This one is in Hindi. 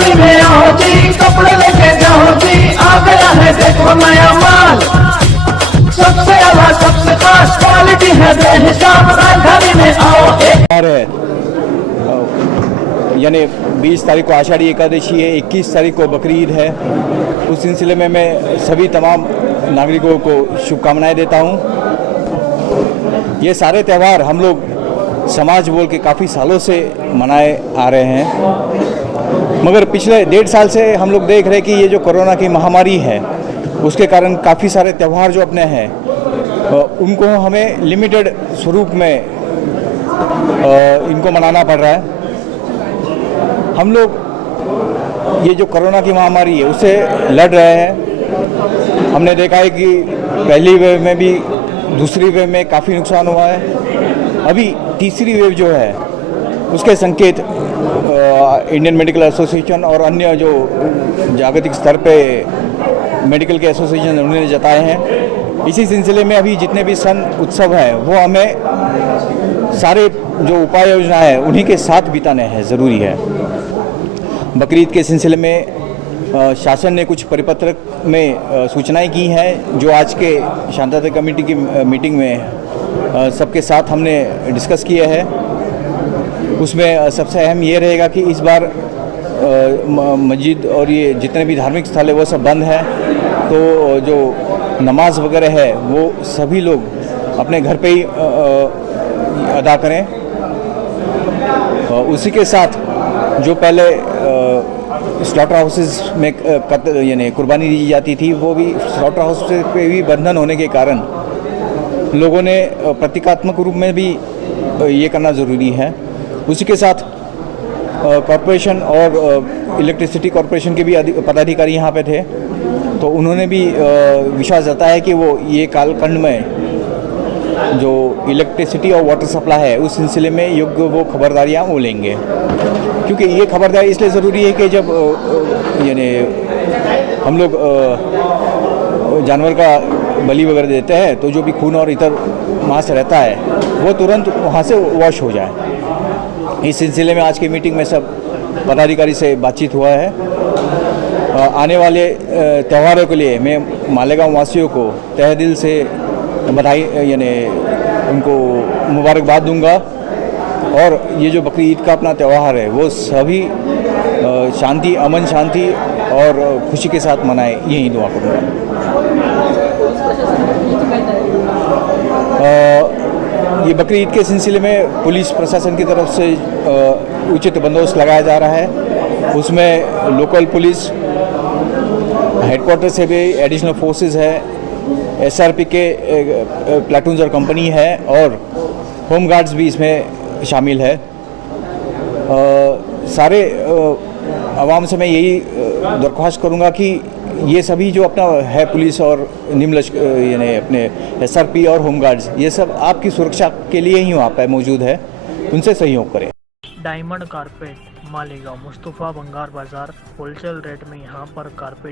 गली में आओ जी, कपड़े लेके जाओ जी, आ गया है देखो नया माल। सबसे अलग सबसे खास क्वालिटी है बेहिसाब, राजधानी में आओ। यानी 20 तारीख को आषाढ़ी एकादशी है, 21 तारीख को बकरीद है। उस सिलसिले में मैं सभी तमाम नागरिकों को शुभकामनाएं देता हूं। ये सारे त्यौहार हम लोग समाज बोल के काफ़ी सालों से मनाए आ रहे हैं, मगर पिछले 1.5 साल से हम लोग देख रहे हैं कि ये जो कोरोना की महामारी है उसके कारण काफ़ी सारे त्यौहार जो अपने हैं उनको हमें लिमिटेड स्वरूप में इनको मनाना पड़ रहा है। हम लोग ये जो कोरोना की महामारी है उससे लड़ रहे हैं। हमने देखा है कि पहली वेव में भी, दूसरी वेव में काफ़ी नुकसान हुआ है। अभी तीसरी वेव जो है उसके संकेत इंडियन मेडिकल एसोसिएशन और अन्य जो जागतिक स्तर पे मेडिकल के एसोसिएशन उन्होंने जताए हैं। इसी सिलसिले में अभी जितने भी सन उत्सव हैं वो हमें सारे जो उपाय योजना है उन्हीं के साथ बिताने हैं, ज़रूरी है। बकरीद के सिलसिले में शासन ने कुछ परिपत्र में सूचनाएं की हैं जो आज के शांतता कमेटी की मीटिंग में सबके साथ हमने डिस्कस किया है। उसमें सबसे अहम ये रहेगा कि इस बार मस्जिद और ये जितने भी धार्मिक स्थल है वो सब बंद है, तो जो नमाज वगैरह है वो सभी लोग अपने घर पे ही अदा करें। उसी के साथ जो पहले स्लॉटर हाउसेस में यानी कुर्बानी दी जाती थी, वो भी स्लॉटर हाउस पे भी बंधन होने के कारण लोगों ने प्रतीकात्मक रूप में भी ये करना ज़रूरी है। उसी के साथ कॉरपोरेशन और इलेक्ट्रिसिटी कॉरपोरेशन के भी पदाधिकारी यहाँ पे थे, तो उन्होंने भी विश्वास जताया है कि वो ये कालखंड में जो इलेक्ट्रिसिटी और वाटर सप्लाई है उस सिलसिले में योग्य वो खबरदारियाँ वो लेंगे। क्योंकि ये खबरदारी इसलिए ज़रूरी है कि जब यानी हम लोग जानवर का बलि वगैरह देते हैं तो जो भी खून और इतर मांस रहता है वो तुरंत वहाँ से वॉश हो जाए। इस सिलसिले में आज की मीटिंग में सब पदाधिकारी से बातचीत हुआ है। आने वाले त्योहारों के लिए मैं मालेगांव वासियों को तहे दिल से बधाई यानी उनको मुबारकबाद दूंगा, और ये जो बकरी ईद का अपना त्यौहार है वो सभी शांति, अमन शांति और खुशी के साथ मनाए, यही दुआ करूँगा। ये बकरी ईद के सिलसिले में पुलिस प्रशासन की तरफ से उचित बंदोबस्त लगाया जा रहा है। उसमें लोकल पुलिस हेडक्वार्टर से भी एडिशनल फोर्सेस है, एसआरपी के प्लाटून्स और कंपनी है, और होम गार्ड्स भी इसमें शामिल है। सारे आवाम से मैं यही दरख्वास्त करूंगा कि ये सभी जो अपना है पुलिस और निम्न यानी अपने एसआरपी और होम गार्ड्स, ये सब आपकी सुरक्षा के लिए ही वहाँ पर मौजूद है, उनसे सहयोग करें। डायमंड कारपेट मालेगांव मुस्तफ़ा बंगार बाज़ार होलसेल रेट में यहाँ पर कारपेट